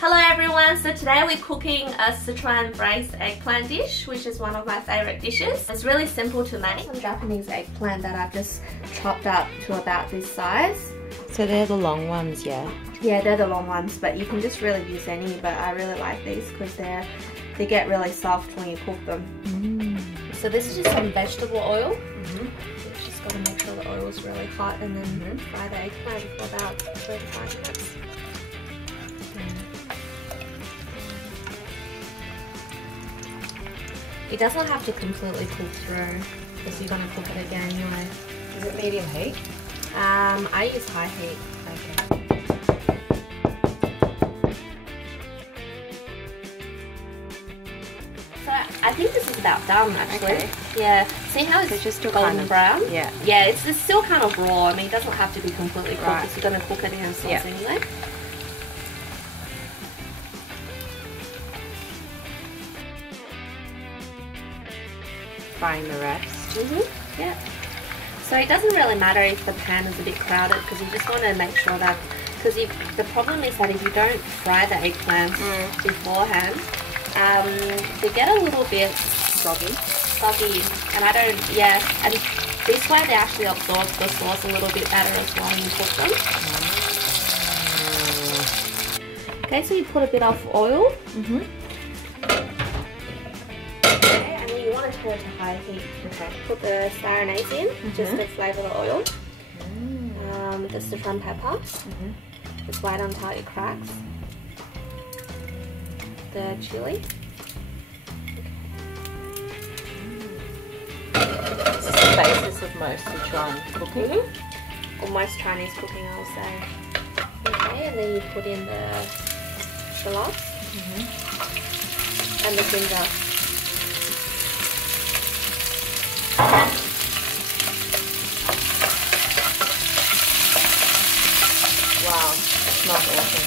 Hello everyone, so today we're cooking a Sichuan braised eggplant dish, which is one of my favorite dishes. It's really simple to make. Some Japanese eggplant that I've just chopped up to about this size. So they're the long ones, yeah? Yeah, they're the long ones, but you can just really use any, but I really like these because they get really soft when you cook them. So this is just some vegetable oil. You've just got to make sure the oil is really hot and then fry the eggplant for about 35 minutes. It does not have to completely cook through because you're going to cook it again anyway. Is it medium heat? I use high heat. Okay. So I think this is about done actually. Okay. Yeah. See how it's just still golden brown? Yeah. Yeah, it's still kind of raw. I mean, it doesn't have to be completely cooked Right. because you're going to cook it in sauce anyway. Frying the rest. Yeah. So it doesn't really matter if the pan is a bit crowded because you just want to make sure that, because the problem is that if you don't fry the eggplants beforehand, they get a little bit soggy, and I don't, and this way they actually absorb the sauce a little bit better as well when you cook them. Okay, so you put a bit of oil. Turn it to high heat. Okay. Put the sour anise in, just to flavour the oil. The Sichuan pepper. Just right until it cracks. The chili. This is the basis of most Sichuan cooking. Or most Chinese cooking, I would say. Okay, and then you put in the shallots and the ginger. Wow, that smells awesome.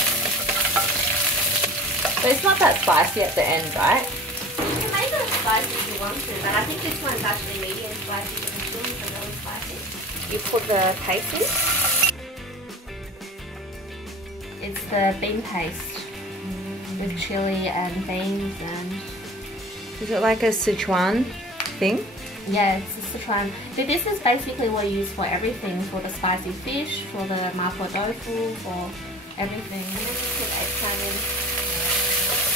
But it's not that spicy at the end, right? You can make it spicy if you want to, but I think this one's actually medium spicy because the chilies are really spicy. You put the paste in. It's the bean paste with chili and beans and... Is it like a Sichuan thing? Yeah, it's a Sichuan. But this is basically what you use for everything, for the spicy fish, for the mapo tofu, for everything. And then you put eggplant in.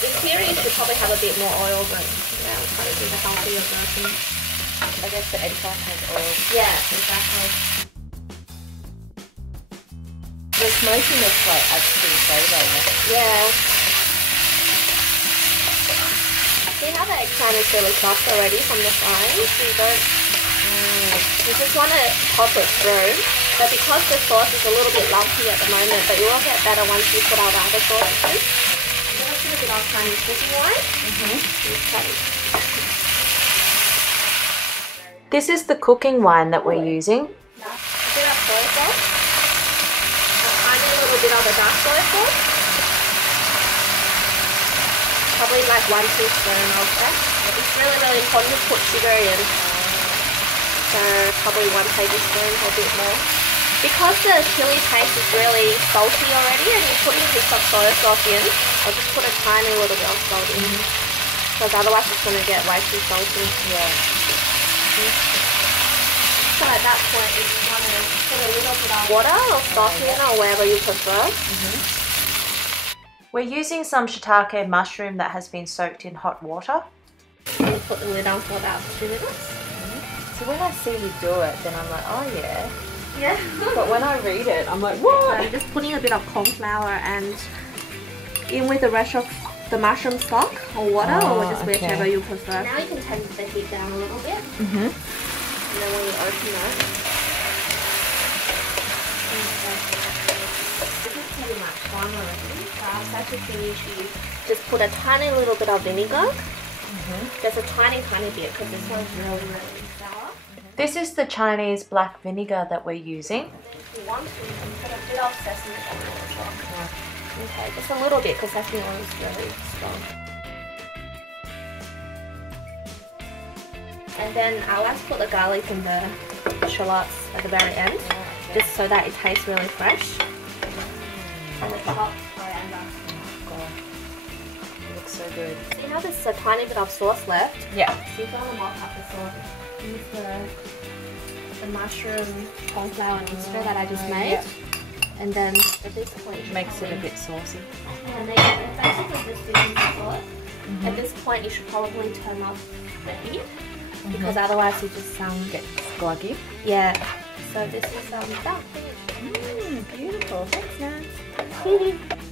In theory, you should probably have a bit more oil, but yeah, we'll try to do the healthier version. I guess the eggplant has oil. Yeah, exactly. The smokiness like adds to the flavour. Yeah. See how the eggplant is really soft already from the frying? So you don't... You just want to pop it through. But because the sauce is a little bit lumpy at the moment, but you will get better once you put all the other sauces in. I'm going to put a bit of Chinese cooking wine. This is the cooking wine that we're using. A bit of soy sauce. A tiny little bit of the dark soy sauce. Probably like 1 teaspoon of that. It's really, really important to put sugar in. So probably 1 tablespoon or a bit more. Because the chili paste is really salty already and you're putting heaps of soy sauce in, I'll just put a tiny little bit of salt in. Because otherwise it's going to get way too salty. Yeah. So at that point you just want to put a little bit of water or sauce in or whatever you prefer. We're using some shiitake mushroom that has been soaked in hot water. And you put the lid on for about 2 minutes. So when I see you do it, then I'm like, oh yeah. Yeah. But when I read it, I'm like, what? So I'm just putting a bit of corn flour and in with the rest of the mushroom stock or water or just whichever you prefer. Now you can turn the heat down a little bit. And then when you open it, this is pretty much done already. So after you finish, you just put a tiny little bit of vinegar. Just a tiny bit because this one's really, really sour. This is the Chinese black vinegar that we're using. If you want to, you can put a bit of sesame oil as well. Okay, just a little bit because sesame oil is really strong. And then I like to put the garlic and the shallots at the very end, just so that it tastes really fresh. And the chopped coriander. now there's a tiny bit of sauce left. Yeah. So you're going to mock up the sauce. Use the mushroom cornflour and mixture that I just made. Yeah. And then at this point, makes it a bit saucy. And then you're basically just using the sauce. At this point, you should probably turn off the heat because otherwise you just get gluggy. Yeah. So this is done. Beautiful. Thanks, Nan.